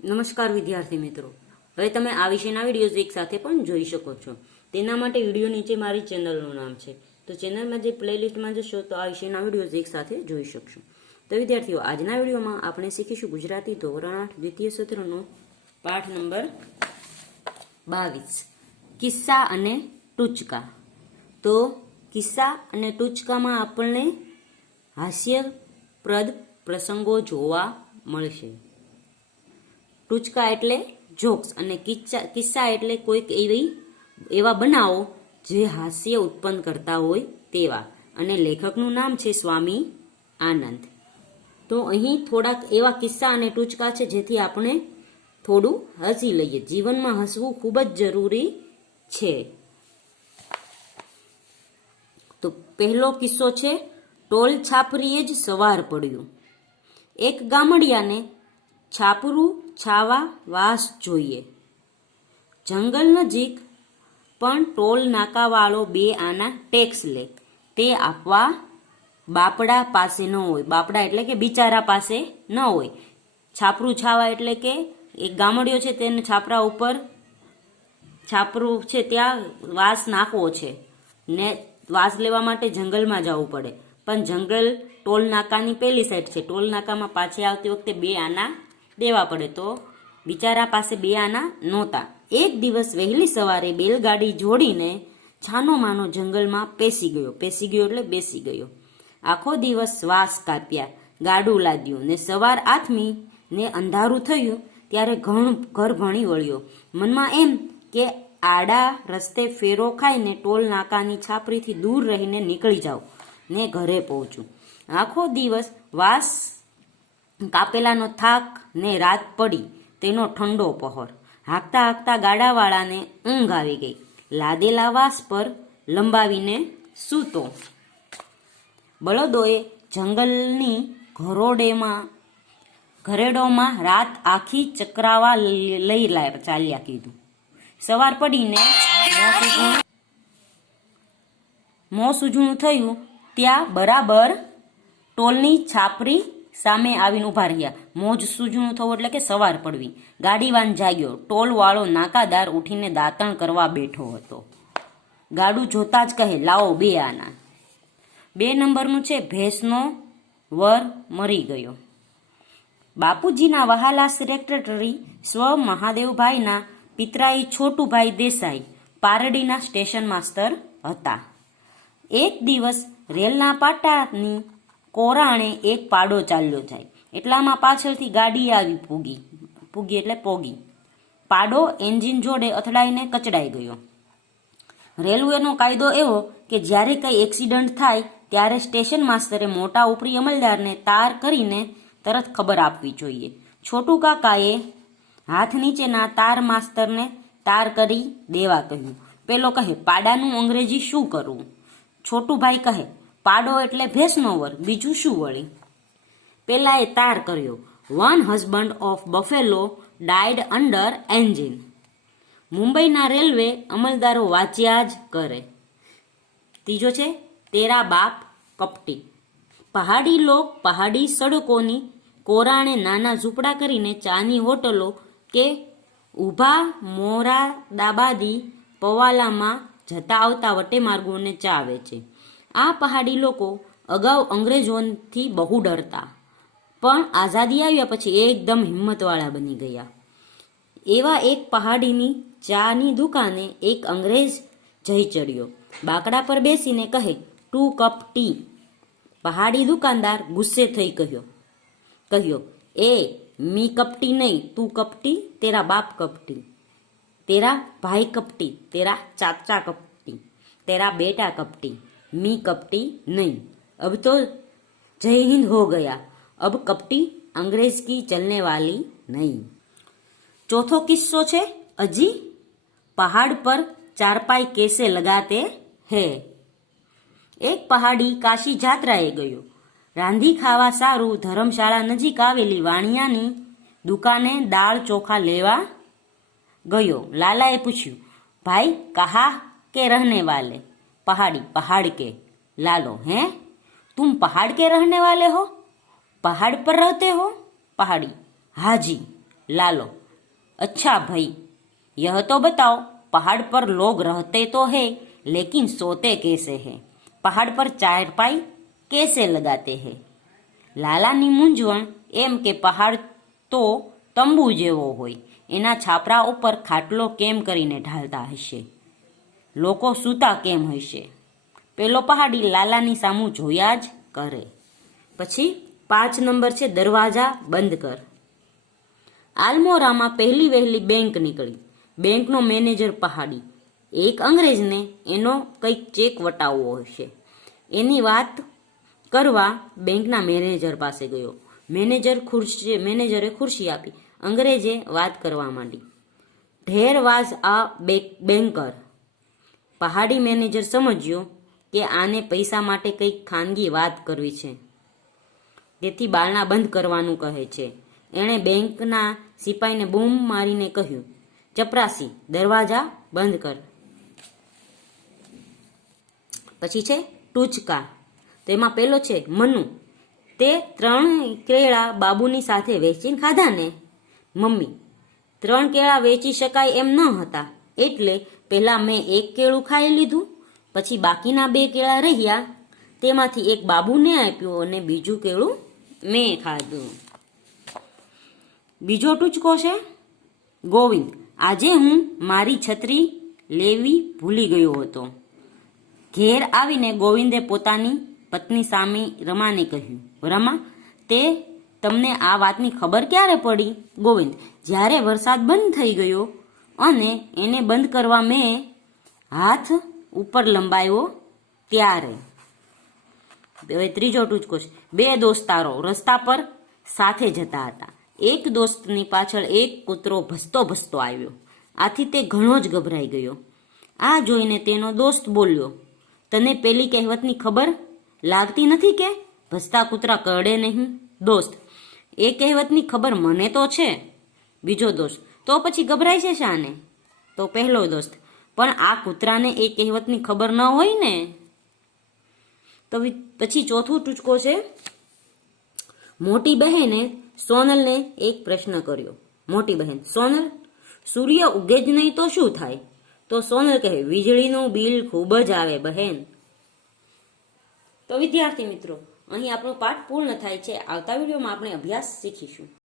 નમસ્કાર વિદ્યાર્થી મિત્રો. હવે તમે આ વિશેના વિડીયોઝ એક સાથે પણ જોઈ શકો છો. તેના માટે વીડિયો નીચે મારી ચેનલનું નામ છે. તો ચેનલમાં જે પ્લેલિસ્ટમાં જશો તો આ વિશેના વિડીયોઝ એક સાથે જોઈ શકશો. તો વિદ્યાર્થીઓ, આજના વિડીયોમાં આપણે શીખીશું ગુજરાતી ધોરણ આઠ, દ્વિતીય સત્રનો પાઠ નંબર બાવીસ. કિસ્સા અને ટૂચકા. તો કિસ્સા અને ટૂચકામાં આપણને હાસ્યપ્રદ પ્રસંગો જોવા મળશે. ટૂચકા એટલે જોક્સ અને કિસ્સા કિસ્સા એટલે કોઈક એવી એવા બનાવો જે હાસ્ય ઉત્પન્ન કરતા હોય તેવા. અને લેખકનું નામ છે સ્વામી આનંદ. તો અહીં થોડાક એવા કિસ્સા અને ટૂચકા છે જેથી આપણે થોડું હસી લઈએ. જીવનમાં હસવું ખૂબ જ જરૂરી છે. તો પહેલો કિસ્સો છે, ટોલ છાપરીએ જ સવાર પડ્યું. એક ગામડિયાને છાપરું, છાવા, વાસ જોઈએ. જંગલ નજીક પણ ટોલ નાકાવાળો બે આના ટેક્સ લે. તે આપવા બાપડા પાસે ન હોય. બાપડા એટલે કે બિચારા પાસે ન હોય. છાપરું, છાવા એટલે કે એક ગામડિયો છે તેને છાપરા ઉપર છાપરું છે ત્યાં વાસ નાખવો છે. ને વાસ લેવા માટે જંગલમાં જવું પડે. પણ જંગલ ટોલ નાકાની પેલી સાઈડ છે. ટોલ નાકામાં પાછી આવતી વખતે બે આના દેવા પડે તો? બિચારા પાસે બે આના નહોતા. એક દિવસ વહેલી સવારે બેલગાડી જોડીને છાનો માનો જંગલમાં પેસી ગયો. પેસી ગયો એટલે બેસી ગયો. આખો દિવસ શ્વાસ કાપ્યા. ગાડું લાદ્યું ને સવાર આથમી ને અંધારું થયું ત્યારે ઘણ ઘર ભણી વળ્યો. મનમાં એમ કે આડા રસ્તે ફેરો ખાઈને ટોલ નાકાની છાપરીથી દૂર રહીને નીકળી જાઉં ને ઘરે પહોંચું. આખો દિવસ વાસ કાપેલાનો થાક ને રાત પડી, તેનો ઠંડો પહોર. હાંકતા હાંકતા ગાડાવાળાને ઊંઘ આવી ગઈ. લાદેલા વાસ પર લંબાવીને સૂતો. બળદોએ જંગલની ઘરોડેમાં, ઘરેડોમાં રાત આખી ચક્રાવા લઈ ચાલ્યા કીધું. સવાર પડીને મોં સૂજણું થયું, ત્યાં બરાબર ટોલની છાપરી સામે આવીને ઊભા રહ્યા. મોજ સૂજણું થવું એટલે કે સવાર પડવી. ગાડીવાન જાગ્યો. ટોલવાળો નાકાદાર ઉઠીને દાંતણ કરવા બેઠો હતો. ગાડું જોતા જ કહે, લાવો બે આના. બે નંબરનું છે, ભેંસનો વર મરી ગયો. બાપુજીના વહાલા સેક્રેટરી સ્વ મહાદેવભાઈના પિતરાઈ છોટુભાઈ દેસાઈ પારડીના સ્ટેશન માસ્તર હતા. એક દિવસ રેલના પાટાની કોરાણે એક પાડો ચાલ્યો જાય. એટલામાં પાછળથી ગાડી આવી પૂગી. પૂગી એટલે પોગી. પાડો એન્જિન જોડે અથડાઈને કચડાઈ ગયો. રેલવેનો કાયદો એવો કે જ્યારે કંઈ એક્સિડન્ટ થાય, ત્યારે સ્ટેશન માસ્તરે મોટા ઉપરી અમલદારને તાર કરીને તરત ખબર આપવી જોઈએ. છોટુ કાકાએ હાથ નીચેના તાર માસ્તરને તાર કરી દેવા કહ્યું. પેલો કહે, પાડાનું અંગ્રેજી શું કરવું છોટુભાઈ કહે પાડો એટલે ભેંસનો વર, બીજું શું વળી? પેલાએ તાર કર્યો one husband of buffalo died under engine મુંબઈના રેલવે અમલદારો વાંચ્યા જ કરે. ત્રીજો છે, તેરા બાપ કપટી. પહાડી લોક પહાડી સડકોની કોરાણે નાના ઝૂંપડા કરીને ચાની હોટલો કે ઊભા મોરા દાબાદી પવાલામાં જતા આવતા વટે માર્ગોને ચા વેચે આ પહાડી લોકો અગાઉ અંગ્રેજોથી બહુ ડરતા. પણ આઝાદી આવ્યા પછી એકદમ હિંમતવાળા બની ગયા. એવા એક પહાડીની ચાની દુકાને એક અંગ્રેજ જઈ ચડ્યો. બાકડા પર બેસીને કહે, ટુ કપ ટી. પહાડી દુકાનદાર ગુસ્સે થઈ કહ્યો. કહ્યો, એ, મી કપટી નહીં, તું કપટી તેરા બાપ કપટી તેરા ભાઈ કપટી તેરા ચાચા કપટી તેરા બેટા કપટી मी कपटी नहीं अब तो जय हिंद हो गया अब कपटी अंग्रेज की चलने वाली नहीं चौथो किस्सो છે अजी पहाड़ पर चारपाई कैसे लगाते हैं એક પહાડી કાશી જાત્રાએ ગયો રાંધી ખાવા સારું ધર્મશાળા નજીક આવેલી વાણિયાની દુકાને દાળ ચોખા લેવા ગયો લાલાએ પૂછ્યું ભાઈ કહા કે रहने वाले पहाड़ी पहाड़ के लालो हैं तुम पहाड़ के रहने वाले हो पहाड़ पर रहते हो पहाड़ी हाँ जी लालो अच्छा भाई यह तो बताओ पहाड़ पर लोग रहते तो है लेकिन सोते कैसे हैं पहाड़ पर चारपाई कैसे लगाते हैं લાલાની મૂંઝવણ એમ કે પહાડ તો તંબુ જેવો હોય એના છાપરા ઉપર ખાટલો કેમ કરીને ઢાળતા હશે લોકો સૂતા કેમ હશે પેલો પહાડી લાલાની સામું જોયા જ કરે. પછી પાંચ નંબર છે દરવાજા બંધ કર. આલમોરામાં પહેલી વહેલી બેંક નીકળી. બેંકનો મેનેજર પહાડી. એક અંગ્રેજને એનો કંઈક ચેક વટાવવો હશે. એની વાત કરવા બેંકના મેનેજર પાસે ગયો. મેનેજર ખુરશી, મેનેજરે ખુરશી આપી. અંગ્રેજે વાત કરવા માંડી. ઢેર વાઝ આ બેન્કર પહાડી મેનેજર સમજ્યો કે આને પૈસા માટે કંઈક ખાનગી વાત કરવી છે. તેથી બારણા બંધ કરવાનું કહે છે. એણે બેંકના સિપાહીને બૂમ મારીને કહ્યું, ચપરાસી, દરવાજા બંધ કર. પછી છે, ટૂચકા. તેમાં પેલો છે, મનુ. તે ત્રણ કેળા બાબુની સાથે વેચીને ખાધા ને? મમ્મી, ત્રણ કેળા વેચી શકાય એમ ન હતા. એટલે પહેલા મેં એક કેળું ખાઈ લીધું, પછી બાકીના બે કેળા રહ્યા. તેમાંથી એક બાબુને આપ્યું અને બીજું કેળું મેં ખાધું. બીજો ટૂચકો છે, ગોવિંદ. આજે હું મારી છત્રી લેવી ભૂલી ગયો હતો. ઘેર આવીને ગોવિંદે પોતાની પત્ની સામે રમાને કહ્યું, રમા, તે તમને આ વાતની ખબર ક્યારે પડી? ગોવિંદ, જ્યારે વરસાદ બંધ થઈ ગયો અને એને બંધ કરવા મેં હાથ ઉપર લંબાયો ત્યારે. હવે ત્રીજો ટૂચકો છે. બે દોસ્તારો રસ્તા પર સાથે જતા હતા. એક દોસ્તની પાછળ એક કૂતરો ભસતો ભસતો આવ્યો. આથી તે ઘણો જ ગભરાઈ ગયો. આ જોઈને તેનો દોસ્ત બોલ્યો, તને પેલી કહેવતની ખબર લાગતી નથી કે ભસતા કૂતરા કરડે નહીં? દોસ્ત, એ કહેવતની ખબર મને તો છે. બીજો દોસ્ત તો પછી ગભરાય છે શાને? તો પહેલો દોસ્ત. પણ આ કૂતરાને એ કહેવતની ખબર ન હોય ને? તો પછી ચોથું ટૂચકો છે. મોટી બહેને સોનલને એક પ્રશ્ન કર્યો. મોટી બહેન, સોનલ, સૂર્ય ઉગે જ નહીં તો શું થાય? તો સોનલ કહે, વીજળીનું બિલ ખૂબ જ આવે બહેન. તો વિદ્યાર્થી મિત્રો, અહીં આપણો પાઠ પૂર્ણ થાય છે. આવતા વિડીયોમાં આપણે અભ્યાસ શીખીશું.